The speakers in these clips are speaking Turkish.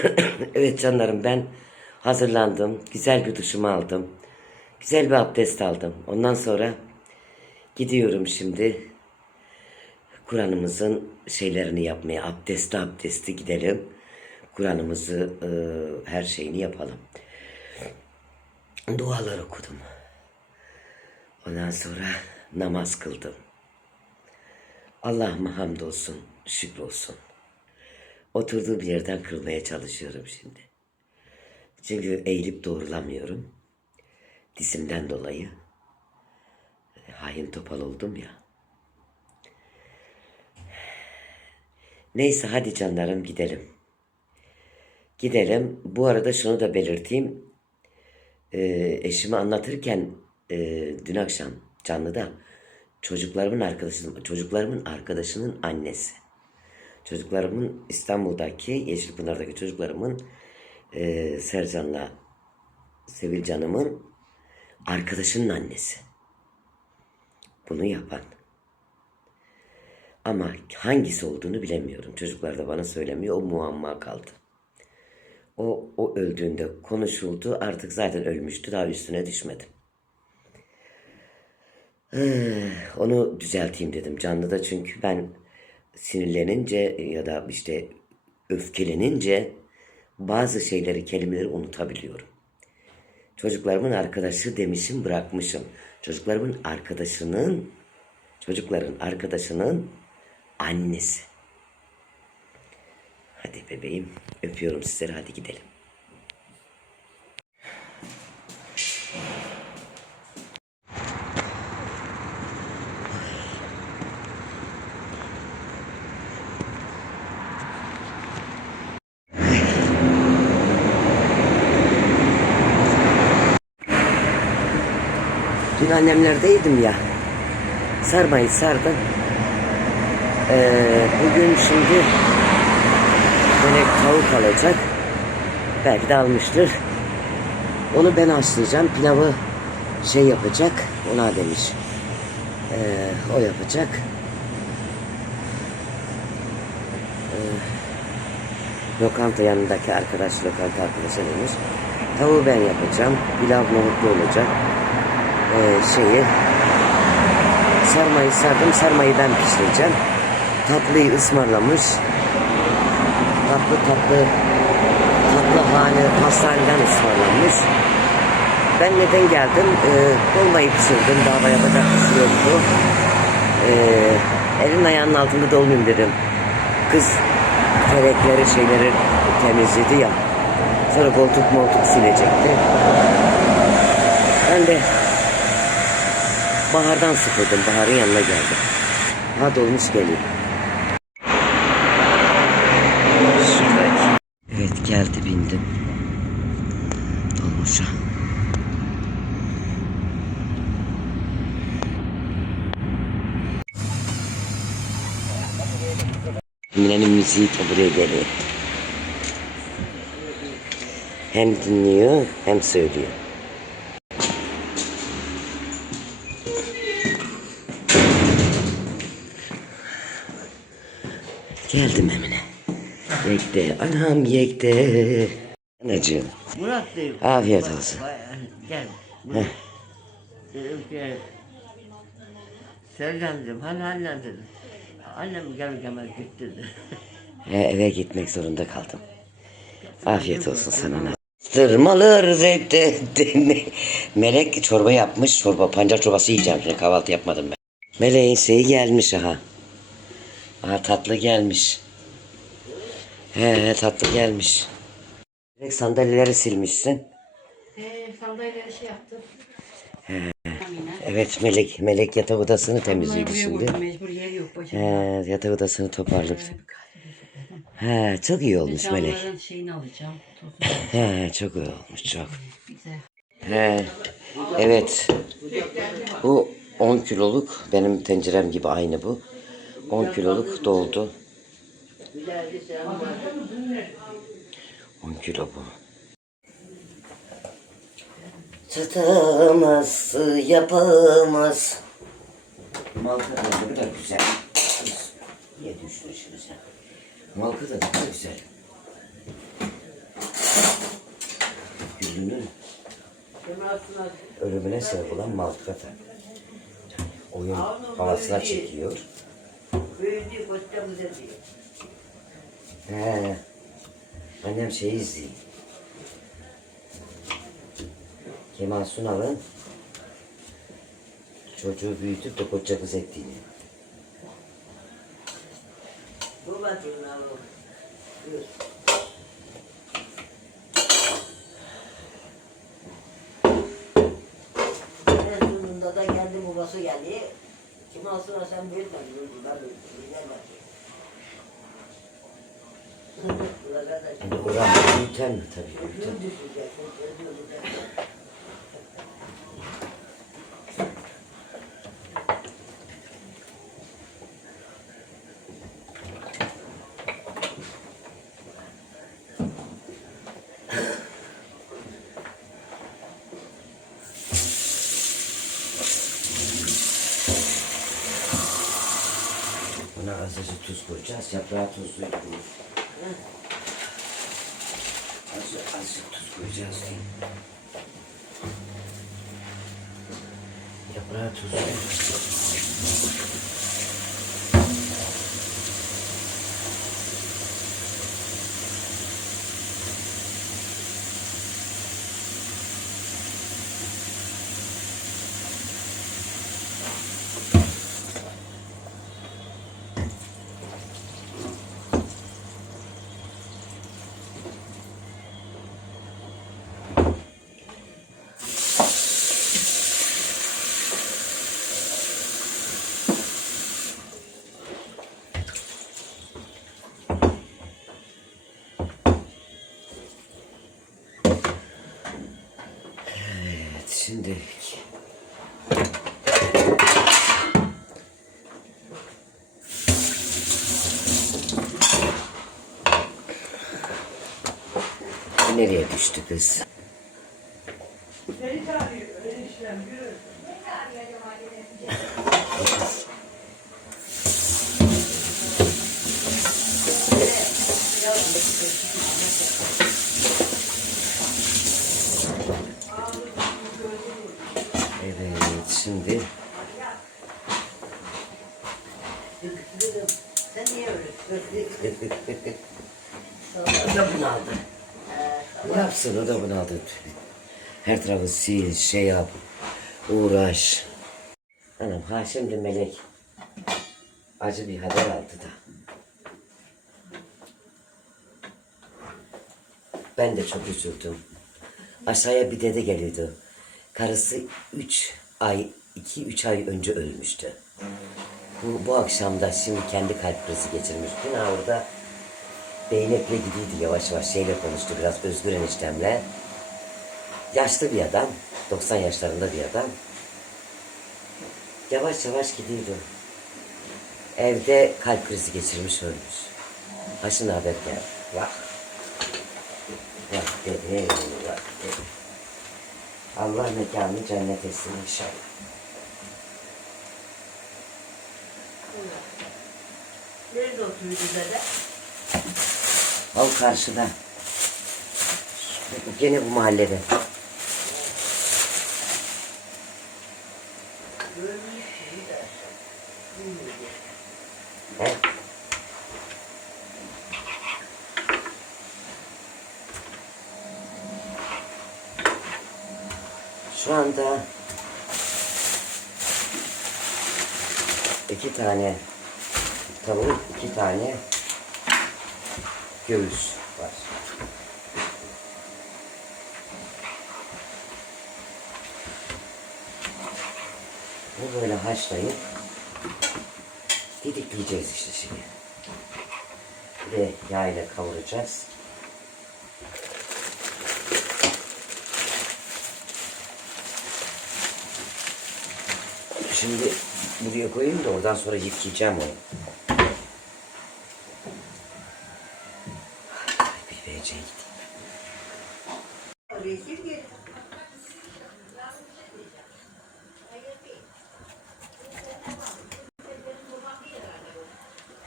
evet canlarım ben hazırlandım. Güzel bir duşumu aldım. Güzel bir abdest aldım. Ondan sonra gidiyorum şimdi Kur'an'ımızın şeylerini yapmaya. Abdestli abdesti gidelim. Kur'an'ımızı e, her şeyini yapalım. Dualar okudum. Ondan sonra namaz kıldım. Allah'ıma hamdolsun, şükür olsun. Oturduğum yerden kırmaya çalışıyorum şimdi. Çünkü eğilip doğrulamıyorum. Dizimden dolayı. Hain topal oldum ya. Neyse hadi canlarım gidelim. Gidelim. Bu arada şunu da belirteyim. Ee, eşime anlatırken e, dün akşam canlıda çocuklarımın arkadaşının çocuklarımın arkadaşının annesi. Çocuklarımın İstanbul'daki Yeşilpınar'daki çocuklarımın e, Sercan'la Sevilcan'ımın arkadaşının annesi. Bunu yapan. Ama hangisi olduğunu bilemiyorum. Çocuklar da bana söylemiyor. O muamma kaldı. O, o öldüğünde konuşuldu. Artık zaten ölmüştü. Daha üstüne düşmedim. Eh, Onu düzelteyim dedim canlıda çünkü ben sinirlenince ya da işte öfkelenince bazı şeyleri, kelimeleri unutabiliyorum. Çocuklarımın arkadaşı demişim bırakmışım. Çocuklarımın arkadaşının, çocukların arkadaşının annesi. Hadi bebeğim öpüyorum sizleri hadi gidelim. Annemlerdeydim ya. Sarmayı sardım. Ee, bugün şimdi Melek tavuk alacak. Belki de almıştır. Onu ben haşlayacağım. Pilavı şey yapacak. Ona demiş. Ee, o yapacak. Ee, lokanta yanındaki arkadaş lokanta arkadaşa demiş. Tavuğu ben yapacağım. Pilav nohutlu olacak. Ee, şeyi sarmayı sardım. Sarmayı pişireceğim. Tatlıyı ısmarlamış tatlı tatlı tatlı hane hastaneden ısmarlanmış. Ben neden geldim? Ee, dolmayı pişirdim. Daha yapacak bir şey. Ee, elin ayağının altında dolmayayım dedim. Kız terekleri şeyleri temizledi ya. Sonra koltuk moltuk silecekti. Ben de Bahar'dan sıkıldım. Bahar'ın yanına geldim. Ha dolmuş geliyor. Evet geldi bindim. Dolmuşa. Mine'nin müziği de buraya geliyor. Hem dinliyor hem söylüyor. Geldim Emine. Yekte, anam yekte. Anacığım, Murat değil. afiyet olsun. Gel. Dedim ki dedim hani annen dedim. Annem gel gelmez git dedi. He, eve gitmek zorunda kaldım. Afiyet olsun sana. ana. Tırmalar zevkte. Melek çorba yapmış. Çorba, pancar çorbası yiyeceğim şimdi. Kahvaltı yapmadım ben. Meleğin şeyi gelmiş aha. Aha tatlı gelmiş. He tatlı gelmiş. Melek sandalyeleri silmişsin. Ee, sandalyeleri şey yaptım. Evet Melek, Melek yatak odasını temizliyordu şimdi. He, yatak odasını toparladı. He, çok iyi olmuş Melek. Camların şeyini alacağım. He, çok iyi olmuş çok. He, evet. Bu 10 kiloluk, benim tencerem gibi aynı bu. 10 kiloluk doldu. 10 kilo bu. Satamaz, yapamaz. Malka da bu kadar güzel. Niye düştün işimize? Malka da bu kadar güzel. Gülünün ölümüne sebep olan Malka da. Oyun havasına çekiyor. Büyüdü, koçta bize diyor. He. Annem şey izliyor. Kemal Sunal'ın çocuğu büyütüp de koca kız ettiğini. Batırın oğlum. Dur. En sonunda da kendi babası geldi. Kim olsun sen büyütmedin. Bunlar büyütmediler bakayım. Ulan kardeş, Şimdi oran büyüten mi tabii düşecek. Düşecek. Buna azıcık tuz koyacağız. Yaprağı tuzlu olur. Azıcık, azıcık tuz koyacağız. Yaprağı tuzlu. Şimdi Nereye düştü kız? Evet şimdi Sen niye öyle? o da bunaldı. Ne yapsın o da bunaldı. Her tarafı sil, şey yap, uğraş. Anam ha şimdi Melek acı bir haber aldı da. Ben de çok üzüldüm. Aşağıya bir dede geliyordu. Karısı üç ay, iki üç ay önce ölmüştü. Bu, bu akşam da şimdi kendi kalp krizi geçirmiş. Dün orada Beynek'le gidiydi yavaş yavaş şeyle konuştu biraz Özgür eniştemle. Yaşlı bir adam, 90 yaşlarında bir adam. Yavaş yavaş gidiyordu. Evde kalp krizi geçirmiş ölmüş. Haşın haber geldi. Vah. Vah dedi. Allah mekanını cennet etsin inşallah. Nerede oturuyordu dede? Al karşıda. Gene bu mahallede. He? Şu anda iki tane tavuk, iki tane göğüs var. Bu böyle haşlayıp didikleyeceğiz işte şimdi. Bir de yağ ile kavuracağız. Şimdi buraya koyayım da oradan sonra yıkayacağım onu. BC gideyim.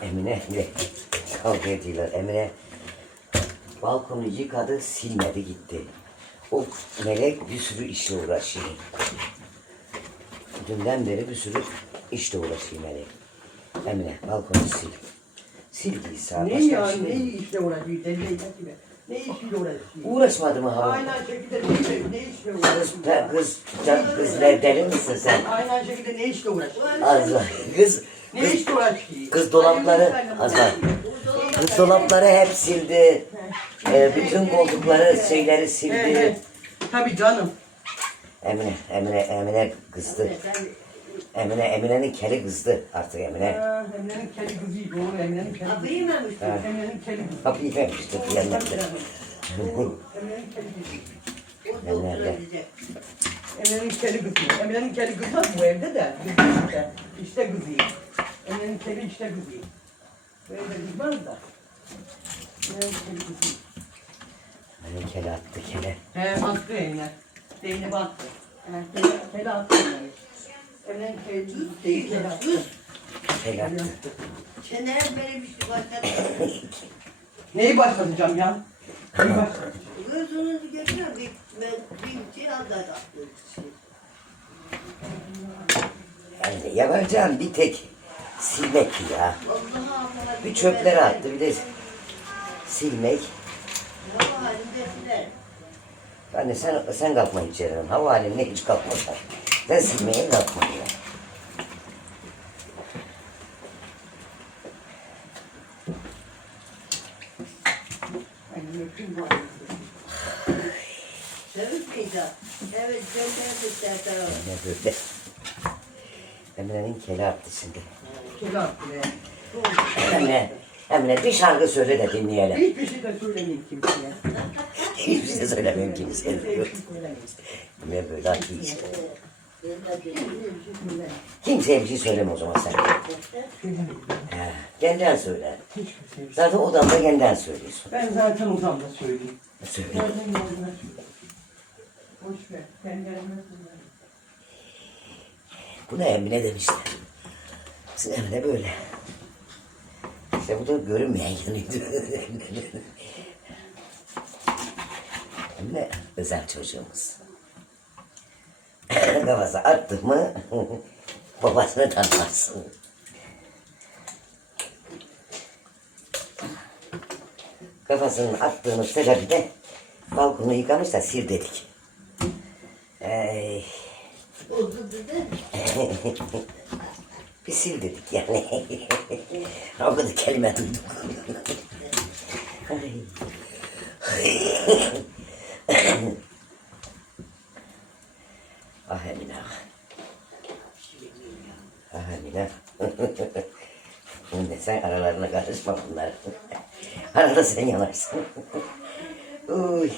Gel. Emine ile kavga ediyorlar. Emine balkonu yıkadı, silmedi gitti. O melek bir sürü işle uğraşıyor. Dünden beri bir sürü işle uğraşıyor melek. Emine balkonu sil. Sil giysi abi. Ne ya şey ne işle uğraşıyor deli gibi. Ne işle uğraşıyor? Uğraşmadı mı hava? Aynen şekilde ne, ne işle Kız, uğraşıyor? kız, can, kız ne deli misin sen? Aynen şekilde ne işle uğraşıyor? Azra, kız, Ne kız, işle uğraşıyor? kız dolapları, Azra, kız dolapları hep sildi. Ee, bütün koltukları, şeyleri sildi. Evet. Tabii canım. Emine, Emine, Emine kızdı. Emine, Emine'nin keli kızdı artık Emine. Ha, Emre'nin kedi kızı doğru Emre'nin kedi kızı. Kapıyı yememiş. Ha. Emre'nin kedi kızı. Kapıyı vermişti diyenler de. Doğru, Emre'nin kedi kızı. O doktora gidecek. Emre'nin kedi kızı. Emre'nin kedi kızı bu evde de. Kızı işte. İşte kızı. Emre'nin kedi işte kızı. Bu evde kızmaz da. Emre'nin kedi kızı. Emine keli attı kele. He attı eline. Değine battı. He, kedi attı eline. Emre'nin kedi değil, attı. Çeneye böyle bir şey başladı. Neyi başlatacağım ya? Neyi başlatacağım? Onu getiriyor. Bir, ben bir şey attı. Yani de yapacağım bir tek silmek ya. Bir çöpleri attı bir de silmek. Hava halindekiler. Yani sen, sen kalkma içeriden. Hava haline hiç kalkma abi? Ne böyle. Emine'nin keli attı şimdi. Kedi attı be. Emine, Emine bir şarkı söyle de dinleyelim. Hiçbir şey de söylemeyeyim kimseye. Hiçbir şey söylemem kimseye. Şey söylemeyeyim. Emine böyle attı hiç. Kimseye bir şey söyleme o zaman sen. He, kendinden söyle. Zaten odamda kendinden söylüyorsun. Ben zaten odamda söyleyeyim. Söyle. Odamda söyleyeyim. Boş ver. Ben gelmez söyleyeyim. Buna Emine demişler. Bizim Emine böyle. İşte bu da görünmeyen yanıydı. Emine özel çocuğumuz. Kafası attı mı babasını tanımazsın. Kafasının attığını sebebi de balkonu yıkamış da sil dedik. Ey. Bir sil dedik yani. o kadar kelime duyduk. Ah Emine. Ah Emine. Şimdi sen aralarına karışma bunlar. Arada sen yanarsın. Uy.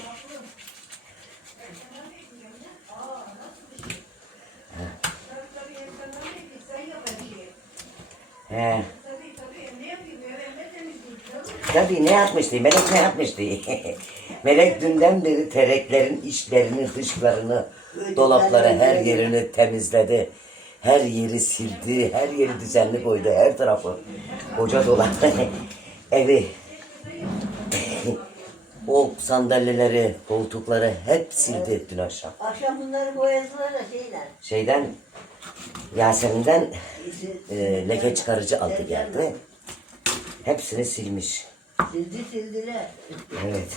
He. Tabii ne yapmıştı? Melek ne yapmıştı? Melek dünden beri tereklerin içlerini, dışlarını, dolapları, her yerini temizledi. Her yeri sildi, her yeri düzenli koydu, her tarafı. Koca dolap, evi, o sandalyeleri, koltukları hep sildi dün akşam. Akşam bunları boyadılar da şeyler. Şeyden, Yasemin'den e, leke çıkarıcı aldı geldi. Hepsini silmiş. Sildi sildiler. Evet.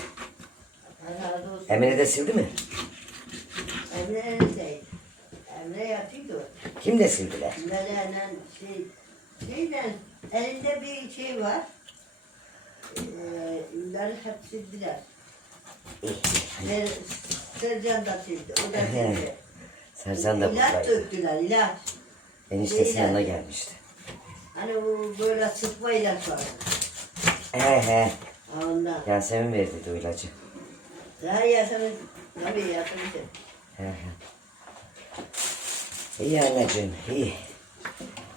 Emine de sildi mi? Emre neredeydi? Emre yapıyordu. Kim de sildiler? Şey, şeyden elinde bir şey var. Ee, bunları hep sildiler. Ve Sercan da sildi. O da sildi. Sercan da İlaç buradaydı. döktüler ilaç. Şeyler. yanına gelmişti. Hani bu böyle sıkma ilaç var. He he. Ondan. Yasemin verdi o ilacı. Daha yakını, yakını. He he. İyi anneciğim iyi.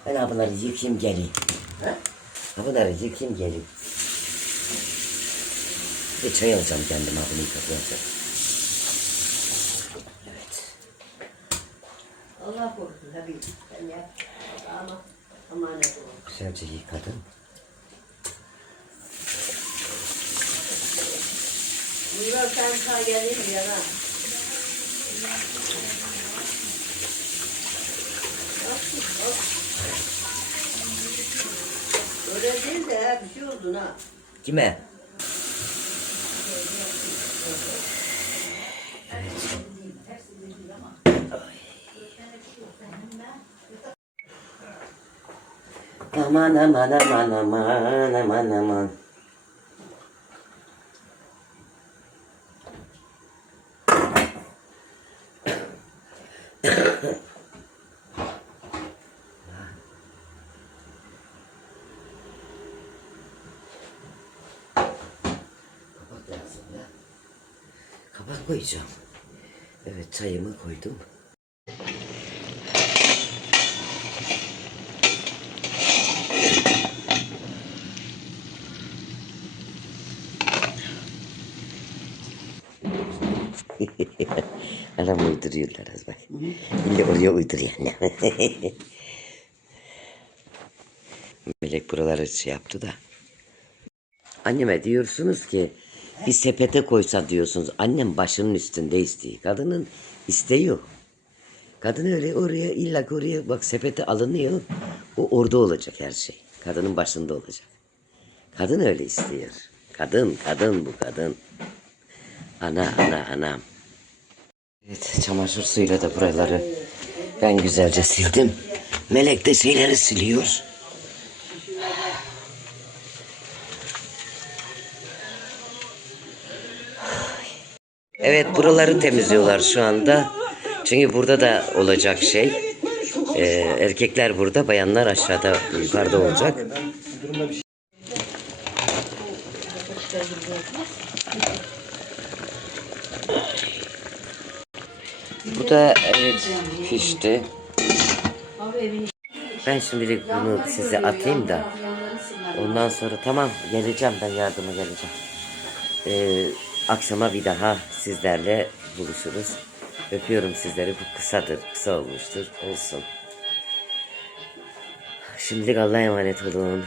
Ben ha bunları yıkayayım geleyim. Ha? Ha bunları yıkayayım geleyim. Bir çay alacağım kendime bunu yıkatacağım. Evet. Allah korusun tabii. Sen yap. Ama emanet olun. Güzelce yıkadım. Bunlar sen sağ gelin yana. Öyle değil de ha, bir şey oldu ha. Kime? Aman aman aman aman aman aman. Koyacağım. Evet çayımı koydum. Anam uyduruyorlar az bak. İlle oraya uyduruyor annem. Melek buraları şey yaptı da. Anneme diyorsunuz ki bir sepete koysa diyorsunuz. Annem başının üstünde isteği. Kadının isteği yok. Kadın öyle oraya illa oraya bak sepete alınıyor. O orada olacak her şey. Kadının başında olacak. Kadın öyle istiyor. Kadın, kadın bu kadın. Ana, ana, anam. Evet, çamaşır suyuyla da buraları ben güzelce sildim. Melek de şeyleri siliyor. Evet, buraları temizliyorlar şu anda. Çünkü burada da olacak şey. Ee, erkekler burada, bayanlar aşağıda, yukarıda olacak. Bu da evet pişti. Ben şimdilik bunu size atayım da ondan sonra tamam geleceğim ben yardıma geleceğim. Ee, akşama bir daha sizlerle buluşuruz. Öpüyorum sizleri. Bu kısadır. Kısa olmuştur. Olsun. Şimdilik Allah'a emanet olun.